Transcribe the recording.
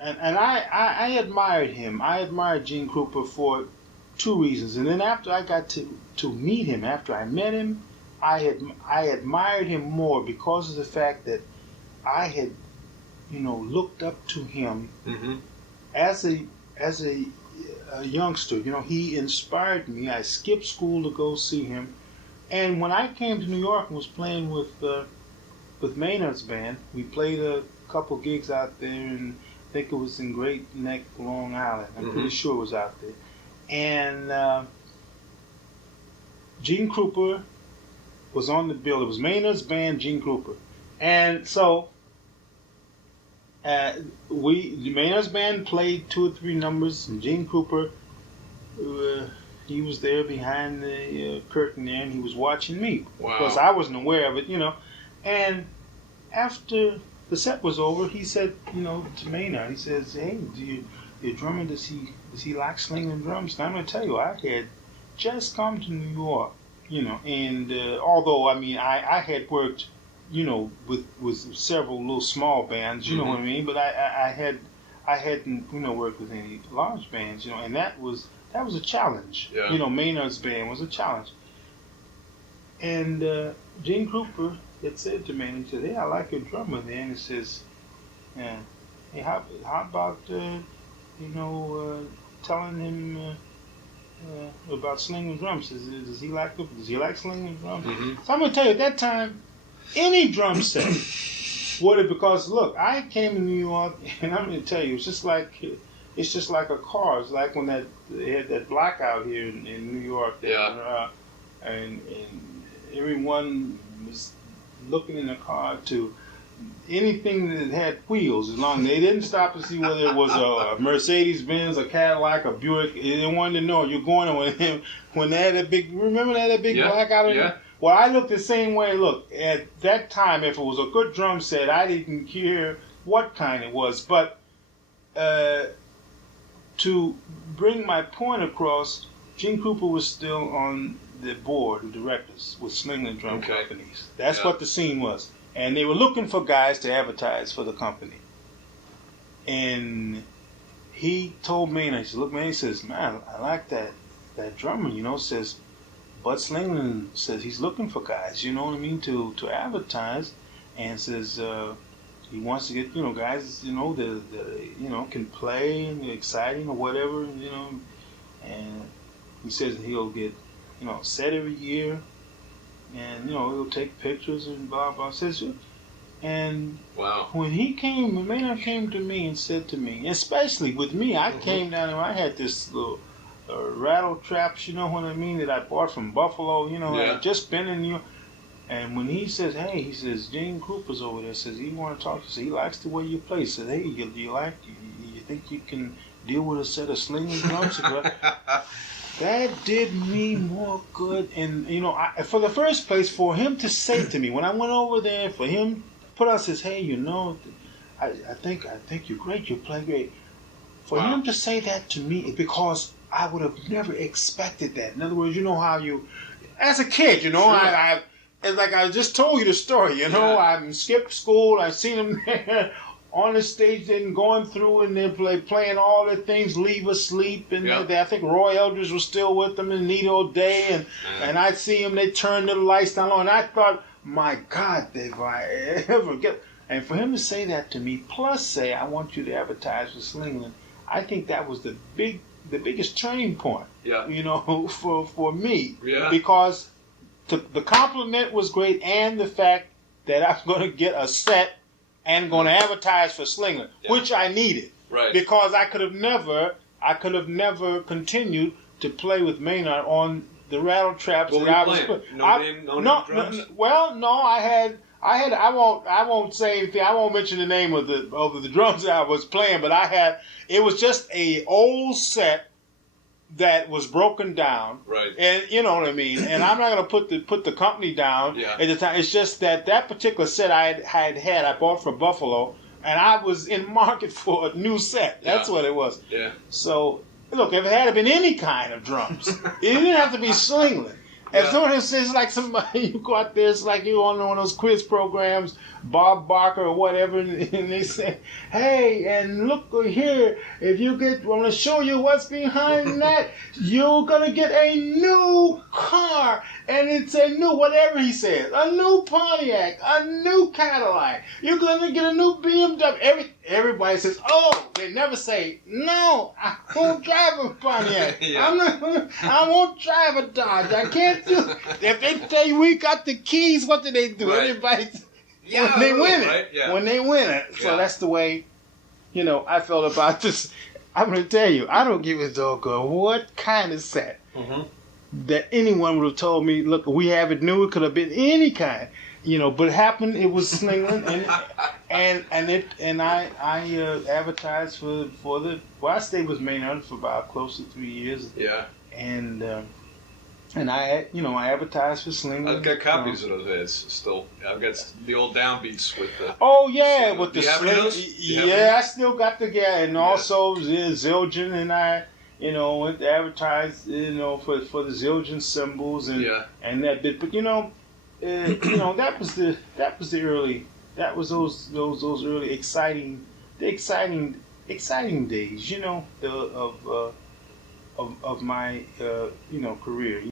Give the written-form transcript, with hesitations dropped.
and I admired him. I admired Gene Krupa for two reasons. And then after I got to meet him, after I met him, I admired him more because of the fact that I had, looked up to him as a youngster. He inspired me. I skipped school to go see him, and when I came to New York and was playing with Maynard's band, we played a couple gigs out there, and I think it was in Great Neck, Long Island. I'm pretty sure it was out there. And Gene Krupa was on the bill. It was Maynard's band, Gene Krupa. And so Maynard's band played 2 or 3 numbers, and Gene Krupa, he was there behind the curtain there, and he was watching me. Wow. Because I wasn't aware of it, And after the set was over, he said, to Maynard, he says, "Hey, your drummer, does he like slinging drums?" And I'm going to tell you, I had just come to New York, and although, I had worked, with several little small bands, you know what I mean, but I hadn't, worked with any large bands, and that was a challenge. Yeah. Maynard's band was a challenge. And Gene Krupa had said to me, he said, "Hey, I like your drummer there." And he says, "Yeah, hey, how about telling him about slinging drums? Does he like slinging drums?" So I'm gonna tell you, at that time, any drum set would have, because look, I came to New York, and I'm gonna tell you, it's just like a car. It's like when they had that blackout here in New York. And everyone was looking in the car to anything that had wheels, as long as they didn't stop to see whether it was a Mercedes-Benz, a Cadillac, a Buick. They wanted to know, you're going with him. When they had that big, remember they had that big blackout? Yeah. Well, I looked the same way. Look, at that time, if it was a good drum set, I didn't care what kind it was. But to bring my point across, Gene Krupa was still on the board of directors with Slingerland Drum Companies. That's what the scene was. And they were looking for guys to advertise for the company. And he told me, and I said, "Look, man," he says, "Man, I like that drummer, says, Bud Slingerland says he's looking for guys, to advertise, and says he wants to get, guys, that can play and exciting or whatever, and he says he'll get, set every year, and he'll take pictures and blah blah." Says, and wow. When Maynard came to me and said to me, especially with me, I came down and I had this little rattle traps, what I mean, that I bought from Buffalo, I had just been in New York. And when he says, "Hey," he says, "Gene Krupa's over there," says, "He want to talk to you." He likes the way you play. He says, "Hey, you think you can deal with a set of slinging drums?" That did me more good. And, for the first place, for him to say to me, when I went over there, for him to put out, says, "Hey, I think you're great, you play great." For him to say that to me, because I would have never expected that. In other words, how you, as a kid, sure. It's like I just told you the story, I skipped school, I seen him there on the stage, then going through, and they're playing all the things, Leave Us Sleep, and I think Roy Eldridge was still with them, and Nito O'Day, and I'd see them, they turned the lights down low, and I thought, my God, if I ever get, and for him to say that to me, plus say, "I want you to advertise with Slingerland," I think that was the biggest turning point, for me, because the compliment was great, and the fact that I was going to get a set and going to advertise for Slingerland, which I needed, because I could have never continued to play with Maynard on the rattle traps that I was playing. No drums? I won't say anything. I won't mention the name of the drums that I was playing, but it was just a old set that was broken down, and you know what I mean. And I'm not going to put the company down at the time. It's just that particular set I bought from Buffalo, and I was in market for a new set. That's what it was. Yeah. So look, if it had been any kind of drums, it didn't have to be Slingerland. As soon as it's like somebody, you go out there, it's like you on one of those quiz programs, Bob Barker or whatever, and they say, hey, and look here, if you get, I'm going to show you what's behind that, you're going to get a new car, and it's a new, whatever he says, a new Pontiac, a new Cadillac, you're going to get a new BMW. Everybody says, oh, they never say, no, I won't drive a Pontiac. I won't drive a Dodge. I can't do it. If they say we got the keys, what do? Right. Everybody, when they win it. Right? Yeah. When they win it. So that's the way, I felt about this. I'm going to tell you, I don't give a doggone what kind of set that anyone would have told me, look, we have it new. It could have been any kind. But it happened. It was Slingerland, and I advertised for the. Well, I stayed with Maynard for about close to 3 years. Yeah. And I advertised for Slingerland. I've got copies of those ads still. I've got the old downbeats with the. Oh yeah, with the Slingerland. Yeah, I still got the guy, and also Zildjian and I. Went to advertise. For the Zildjian symbols and that bit, but that was the early, that was those early exciting days, of my career.